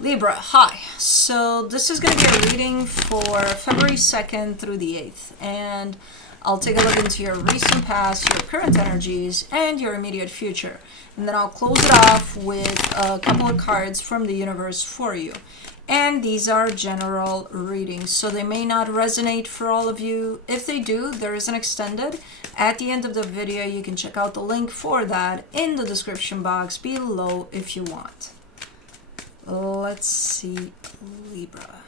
Libra, hi. So this is going to be a reading for February 2nd through the 8th. And I'll take a look into your recent past, your current energies, and your immediate future. And then I'll close it off with a couple of cards from the universe for you. And these are general readings, so they may not resonate for all of you. If they do, there is an extended. At the end of the video, you can check out the link for that in the description box below if you want. Let's see, Libra.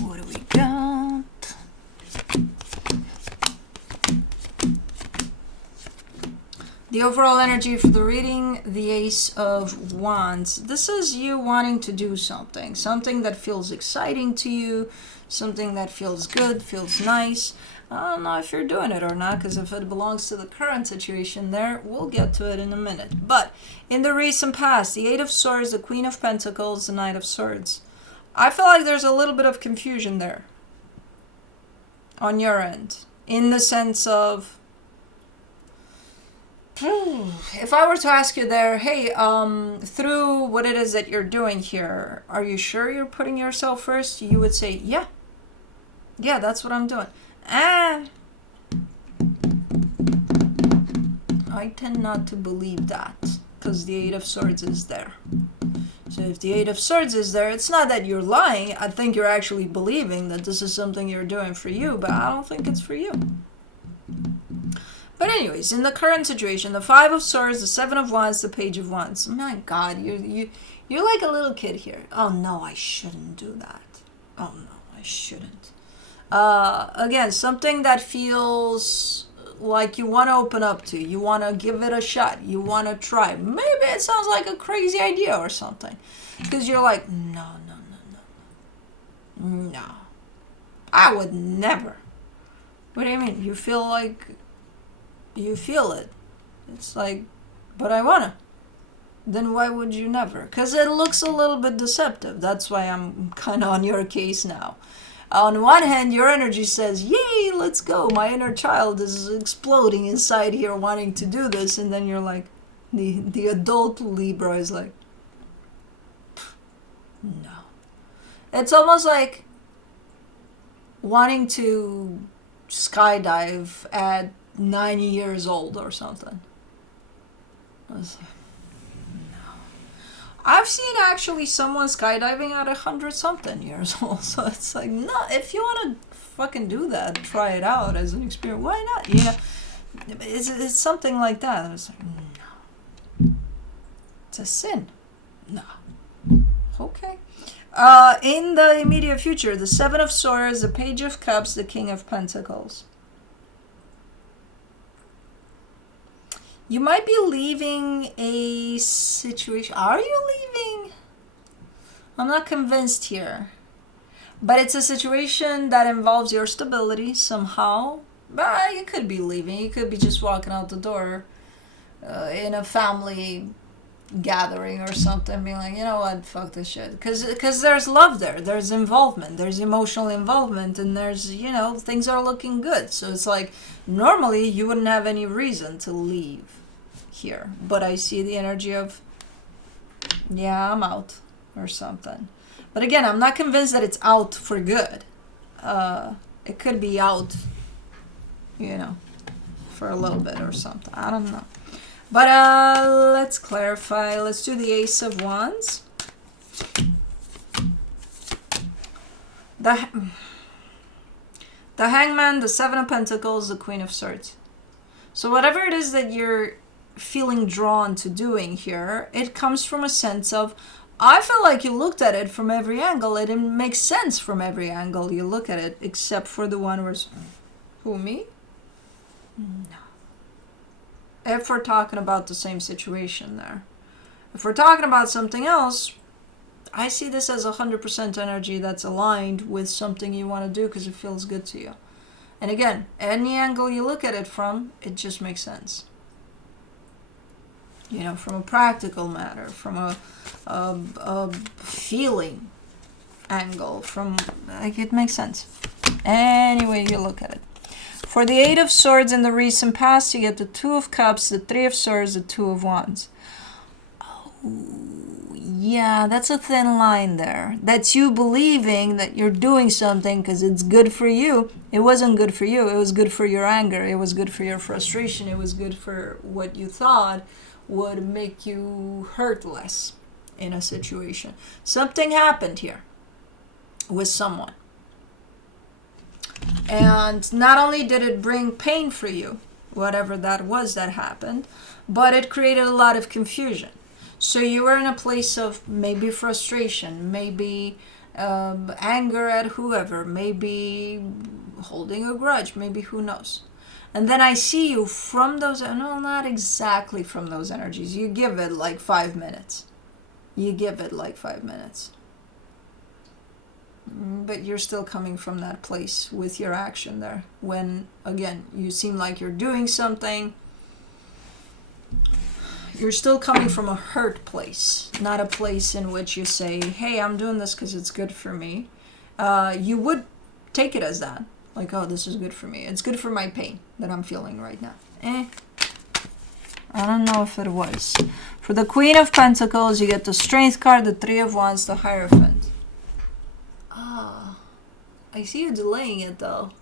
What do we got? The overall energy for the reading, the Ace of Wands. This is you wanting to do something. Something that feels exciting to you. Something that feels good, feels nice. I don't know if you're doing it or not, because if it belongs to the current situation there, we'll get to it in a minute. But in the recent past, the Eight of Swords, the Queen of Pentacles, the Knight of Swords. I feel like there's a little bit of confusion there on your end. In the sense of, if I were to ask you there, hey, through what it is that you're doing here, are you sure you're putting yourself first? You would say, yeah. Yeah, that's what I'm doing. I tend not to believe that, because the Eight of Swords is there. So if the Eight of Swords is there, it's not that you're lying. I think you're actually believing that this is something you're doing for you, but I don't think it's for you. But anyways, in the current situation, the Five of Swords, the Seven of Wands, the Page of Wands. My God, you're like a little kid here. Oh no, I shouldn't do that. Oh no, I shouldn't. Again, something that feels like you want to open up to. You want to give it a shot. You want to try. Maybe it sounds like a crazy idea or something. Because you're like, no. I would never. What do you mean? You feel like you feel it. It's like, but I want to. Then why would you never? Because it looks a little bit deceptive. That's why I'm kind of on your case now. On one hand, your energy says, yay, let's go. My inner child is exploding inside here wanting to do this. And then you're like, the adult Libra is like, no. It's almost like wanting to skydive at 90 years old or something. I was like, I've seen actually someone skydiving at 100-something years old. So it's like, no, if you want to fucking do that, try it out as an experience. Why not? Yeah, it's something like that. I was like, no, it's a sin. No. Okay. In the immediate future, the Seven of Swords, the Page of Cups, the King of Pentacles. You might be leaving a situation. Are you leaving? I'm not convinced here. But it's a situation that involves your stability somehow. But you could be leaving. You could be just walking out the door in a family gathering or something. Being like, you know what, fuck this shit. Because there's love there. There's involvement. There's emotional involvement. And there's, things are looking good. So it's like, normally you wouldn't have any reason to leave here, but I see the energy of, yeah, I'm out or something. But again, I'm not convinced that it's out for good. It could be out, for a little bit or something. I don't know. But let's clarify. Let's do the Ace of Wands. The Hangman, the Seven of Pentacles, the Queen of Swords. So whatever it is that you're feeling drawn to doing here, it comes from a sense of, I feel like you looked at it from every angle. It makes sense from every angle you look at it, except for the one where, who, me? No. If we're talking about the same situation there. If we're talking about something else, I see this as 100% energy that's aligned with something you want to do because it feels good to you. And again, any angle you look at it from, it just makes sense. From a practical matter, from a feeling angle, it makes sense. Any way you look at it. For the Eight of Swords in the recent past, you get the Two of Cups, the Three of Swords, the Two of Wands. Oh, Yeah, that's a thin line there. That's you believing that you're doing something because it's good for you. It wasn't good for you. It was good for your anger. It was good for your frustration. It was good for what you thought would make you hurt less in a situation. Something happened here with someone. And not only did it bring pain for you, whatever that was that happened, but it created a lot of confusion. So you were in a place of maybe frustration, maybe anger at whoever, maybe holding a grudge, maybe who knows. And then I see you from those, no, not exactly from those energies. You give it like 5 minutes. You give it like 5 minutes. But you're still coming from that place with your action there. When, again, you seem like you're doing something, you're still coming from a hurt place, not a place in which you say, hey, I'm doing this because it's good for me. You would take it as that. Like, oh, this is good for me. It's good for my pain that I'm feeling right now. I don't know if it was. For the Queen of Pentacles, you get the Strength card, the Three of Wands, the Hierophant. I see you delaying it though.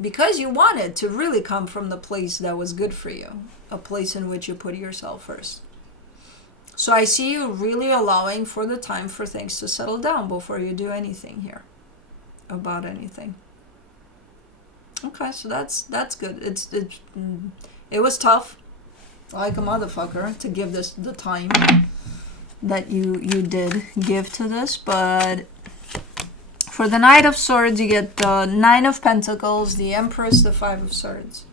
Because you wanted to really come from the place that was good for you. A place in which you put yourself first. So I see you really allowing for the time for things to settle down before you do anything here. About anything. Okay, so that's good. It was tough, like a motherfucker, to give this the time that you did give to this, but for the Knight of Swords, you get the Nine of Pentacles, the Empress, the Five of Swords.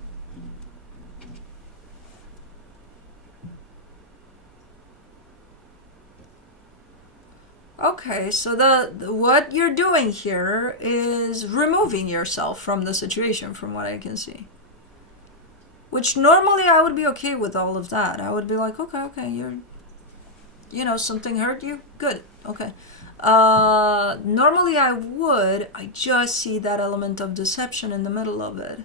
Okay, so what you're doing here is removing yourself from the situation, from what I can see. Which normally I would be okay with all of that. I would be like, okay, something hurt you? Good, okay. Normally I just see that element of deception in the middle of it.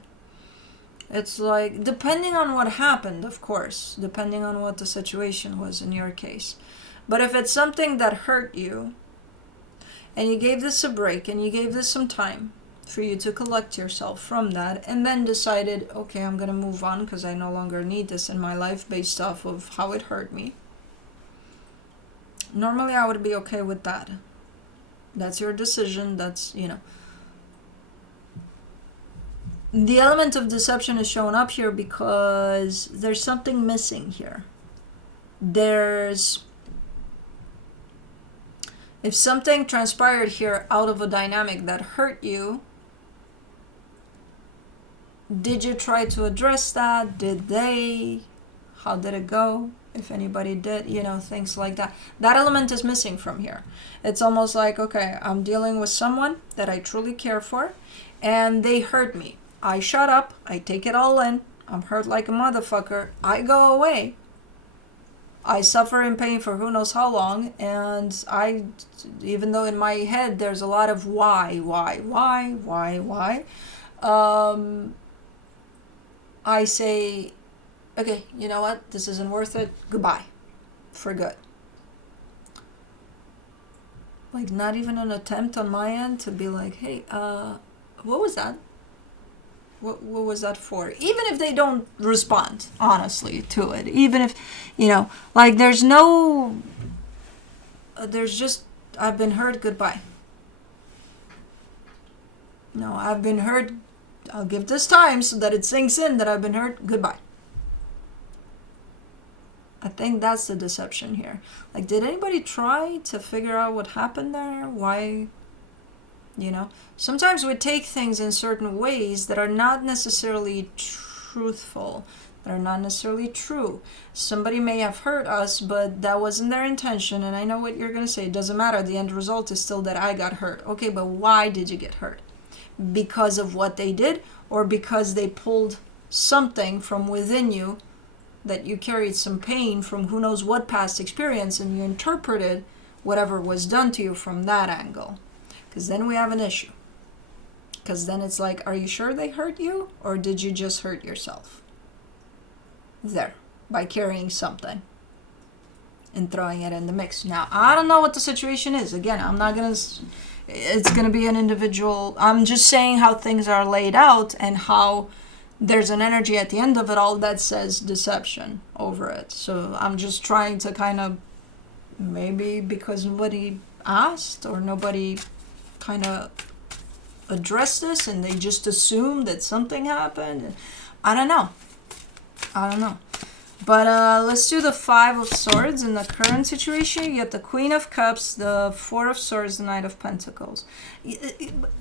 It's like, depending on what happened, of course, depending on what the situation was in your case. But if it's something that hurt you, and you gave this a break, and you gave this some time for you to collect yourself from that, and then decided, okay, I'm gonna move on because I no longer need this in my life based off of how it hurt me. Normally I would be okay with that. That's your decision. That's, The element of deception is showing up here because there's something missing here. If something transpired here out of a dynamic that hurt you, did you try to address that? Did they? How did it go? If anybody did, things like that. That element is missing from here. It's almost like, okay, I'm dealing with someone that I truly care for, and they hurt me. I shut up. I take it all in. I'm hurt like a motherfucker. I go away. I suffer in pain for who knows how long, and even though in my head there's a lot of why, I say, okay, you know what? This isn't worth it. Goodbye. For good. Like, not even an attempt on my end to be like, hey, what was that? What was that for? Even if they don't respond, honestly, to it. Even if, like, there's just, I've been hurt, goodbye. No, I've been hurt. I'll give this time so that it sinks in that I've been hurt, goodbye. I think that's the deception here. Like, did anybody try to figure out what happened there? Why? Sometimes we take things in certain ways that are not necessarily truthful, that are not necessarily true. Somebody may have hurt us, but that wasn't their intention, and I know what you're going to say. It doesn't matter. The end result is still that I got hurt. Okay, but why did you get hurt? Because of what they did, or because they pulled something from within you, that you carried some pain from who knows what past experience, and you interpreted whatever was done to you from that angle. Because then we have an issue. Because then it's like, are you sure they hurt you? Or did you just hurt yourself? There. By carrying something. and throwing it in the mix. Now, I don't know what the situation is. Again, I'm not going to, it's going to be an individual. I'm just saying how things are laid out and how there's an energy at the end of it all that says deception over it. So I'm just trying to kind of, maybe because nobody asked or nobody kind of addressed this and they just assumed that something happened. I don't know. But let's do the Five of Swords. In the current situation, you get the Queen of Cups, the Four of Swords, the Knight of Pentacles.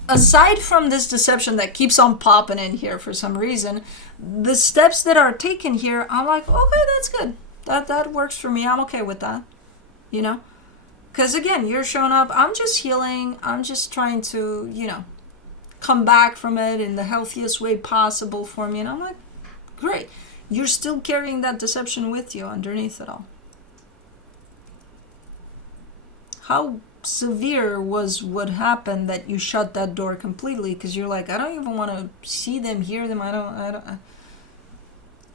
Aside from this deception that keeps on popping in here for some reason, the steps that are taken here, I'm like, okay, that's good. That works for me. I'm okay with that. You know? Because again, you're showing up. I'm just healing. I'm just trying to, come back from it in the healthiest way possible for me. And I'm like, great. You're still carrying that deception with you underneath it all. How severe was what happened that you shut that door completely? Because you're like, I don't even want to see them, hear them. I don't.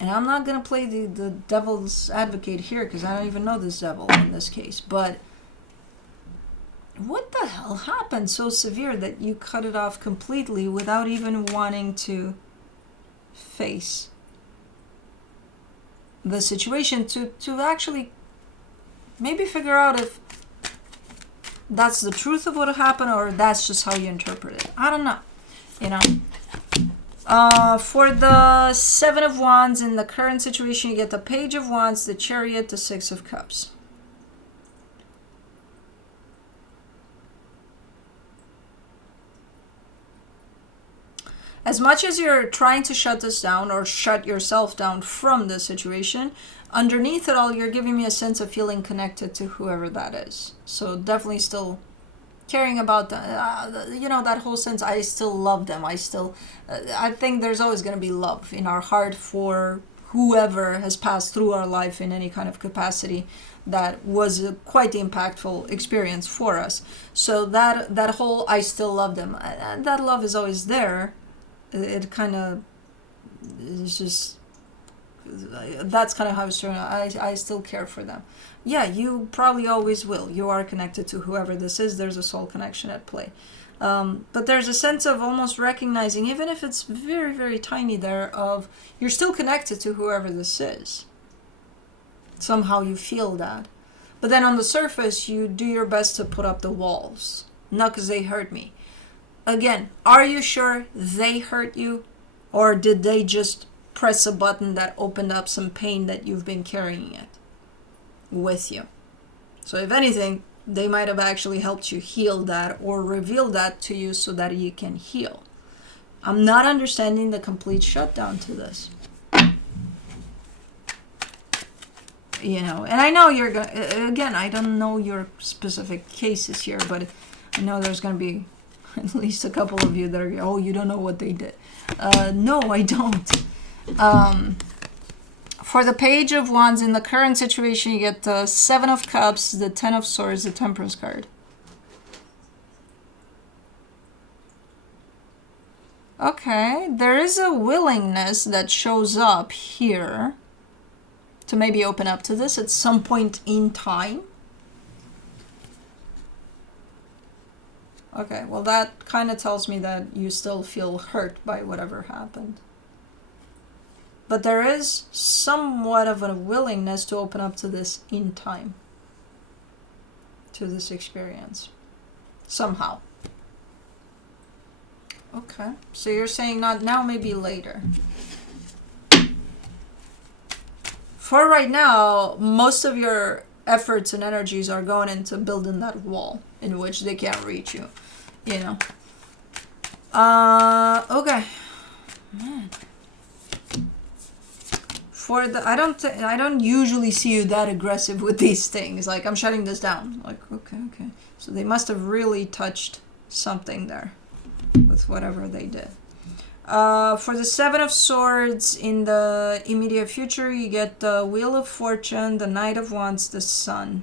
And I'm not going to play the devil's advocate here because I don't even know this devil in this case. But what the hell happened so severe that you cut it off completely without even wanting to face the situation to actually maybe figure out if that's the truth of what happened or that's just how you interpret it. I don't know. For the Seven of Wands, in the current situation, you get the Page of Wands, the Chariot, the Six of Cups. As much as you're trying to shut this down or shut yourself down from this situation, underneath it all, you're giving me a sense of feeling connected to whoever that is. So definitely still caring about that whole sense. I still love them. I think there's always going to be love in our heart for whoever has passed through our life in any kind of capacity. That was quite the impactful experience for us. So that whole I still love them, that love is always there. It kind of is just, that's kind of how it's turned out. I still care for them. Yeah, you probably always will. You are connected to whoever this is. There's a soul connection at play. But there's a sense of almost recognizing, even if it's very, very tiny there, of you're still connected to whoever this is. Somehow you feel that. But then on the surface, you do your best to put up the walls. Not because they hurt me. Again, are you sure they hurt you? Or did they just press a button that opened up some pain that you've been carrying it with you? So if anything, they might have actually helped you heal that or reveal that to you so that you can heal. I'm not understanding the complete shutdown to this. And I know you're going to, again, I don't know your specific cases here, but I know there's going to be at least a couple of you that are, oh, you don't know what they did. No, I don't. For the Page of Wands, in the current situation, you get the Seven of Cups, the Ten of Swords, the Temperance card. Okay, there is a willingness that shows up here to maybe open up to this at some point in time. Okay, well that kind of tells me that you still feel hurt by whatever happened. But there is somewhat of a willingness to open up to this in time. To this experience. Somehow. Okay, so you're saying not now, maybe later. For right now, most of your efforts and energies are going into building that wall in which they can't reach you. Okay. Man. For the, I don't usually see you that aggressive with these things. Like, I'm shutting this down. Like, okay. So they must have really touched something there with whatever they did. For the Seven of Swords, in the immediate future, you get the Wheel of Fortune, the Knight of Wands, the Sun.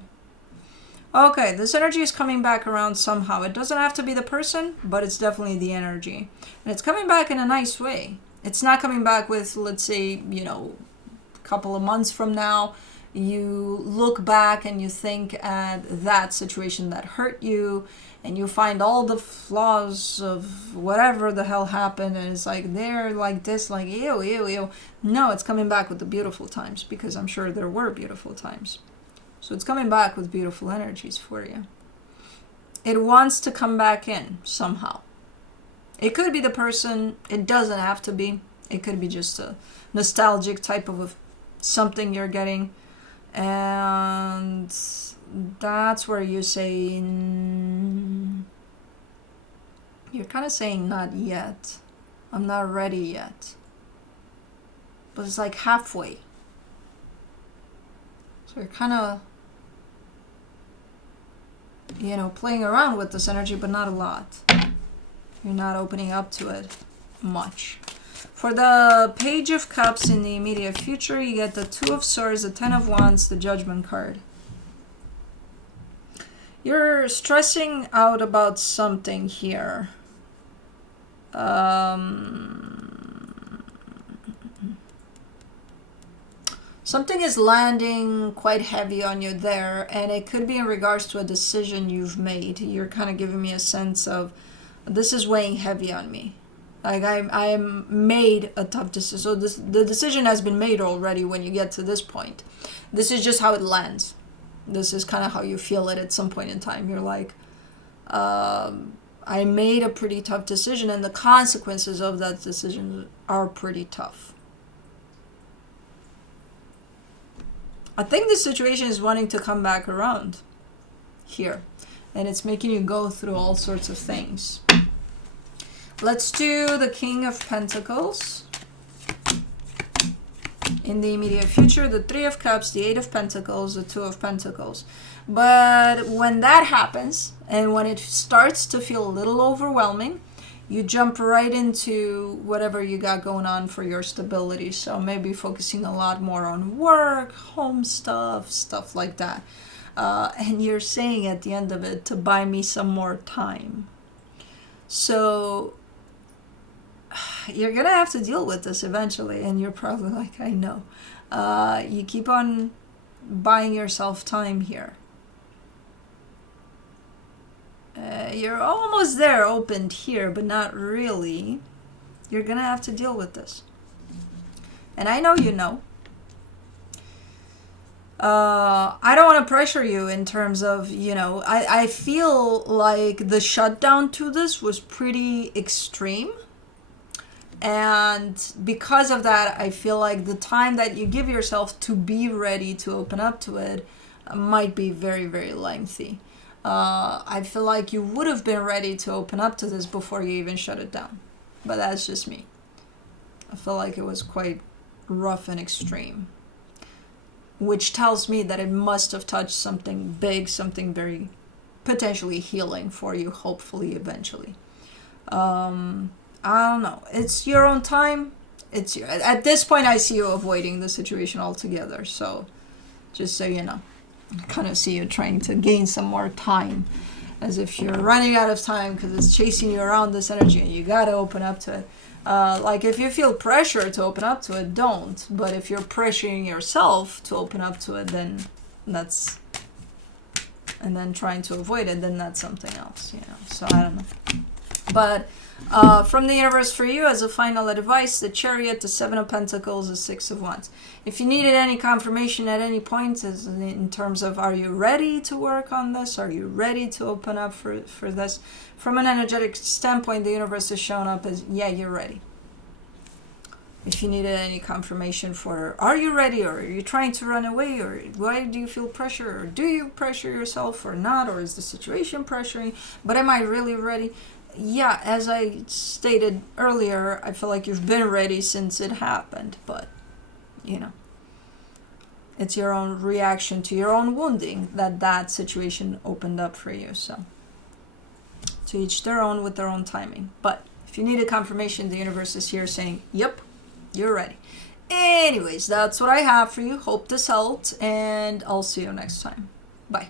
Okay, this energy is coming back around somehow. It doesn't have to be the person, but it's definitely the energy. And it's coming back in a nice way. It's not coming back with, let's say, a couple of months from now. you look back and you think at that situation that hurt you, and you find all the flaws of whatever the hell happened, and it's like they're like this, like ew, ew, ew. No, it's coming back with the beautiful times, because I'm sure there were beautiful times. So it's coming back with beautiful energies for you. It wants to come back in somehow. It could be the person, it doesn't have to be. It could be just a nostalgic type of something you're getting. And that's where you say, you're kind of saying not yet. I'm not ready yet. But it's like halfway. So you're kind of, playing around with this energy, but not a lot. You're not opening up to it much. For the Page of Cups in the immediate future, you get the Two of Swords, the Ten of Wands, the Judgment card. You're stressing out about something here. Something is landing quite heavy on you there, and it could be in regards to a decision you've made. You're kind of giving me a sense of, this is weighing heavy on me. Like I made a tough decision. So the decision has been made already when you get to this point. This is just how it lands. This is kind of how you feel it at some point in time. You're like, I made a pretty tough decision, and the consequences of that decision are pretty tough. I think this situation is wanting to come back around here, and it's making you go through all sorts of things. Let's do the King of Pentacles. In the immediate future, the Three of Cups, the Eight of Pentacles, the Two of Pentacles. But when that happens, and when it starts to feel a little overwhelming, you jump right into whatever you got going on for your stability. So maybe focusing a lot more on work, home stuff like that. And you're saying at the end of it to buy me some more time. So you're going to have to deal with this eventually. And you're probably like, I know. You keep on buying yourself time here. You're almost there, opened here, but not really. You're going to have to deal with this. And I know you know. I don't want to pressure you in terms of, I feel like the shutdown to this was pretty extreme. And because of that, I feel like the time that you give yourself to be ready to open up to it might be very, very lengthy. I feel like you would have been ready to open up to this before you even shut it down. But that's just me. I feel like it was quite rough and extreme. Which tells me that it must have touched something big, something very potentially healing for you, hopefully, eventually. I don't know. It's your own time. At this point, I see you avoiding the situation altogether. So, just so you know. I kind of see you trying to gain some more time, as if you're running out of time because it's chasing you around, this energy, and you got to open up to it. Like if you feel pressure to open up to it, don't. But if you're pressuring yourself to open up to it, then that's, and then trying to avoid it, then that's something else, So I don't know. But from the universe for you, as a final advice, the Chariot, the Seven of Pentacles, the Six of Wands. If you needed any confirmation at any point, as in terms of, are you ready to work on this? Are you ready to open up for this? From an energetic standpoint, the universe is showing up as, yeah, you're ready. If you needed any confirmation for, are you ready? Or are you trying to run away? Or why do you feel pressure? Or do you pressure yourself or not? Or is the situation pressuring? But am I really ready? Yeah, as I stated earlier, I feel like you've been ready since it happened, but, it's your own reaction to your own wounding that situation opened up for you, so. To each their own with their own timing. But if you need a confirmation, the universe is here saying, yep, you're ready. Anyways, that's what I have for you. Hope this helped, and I'll see you next time. Bye.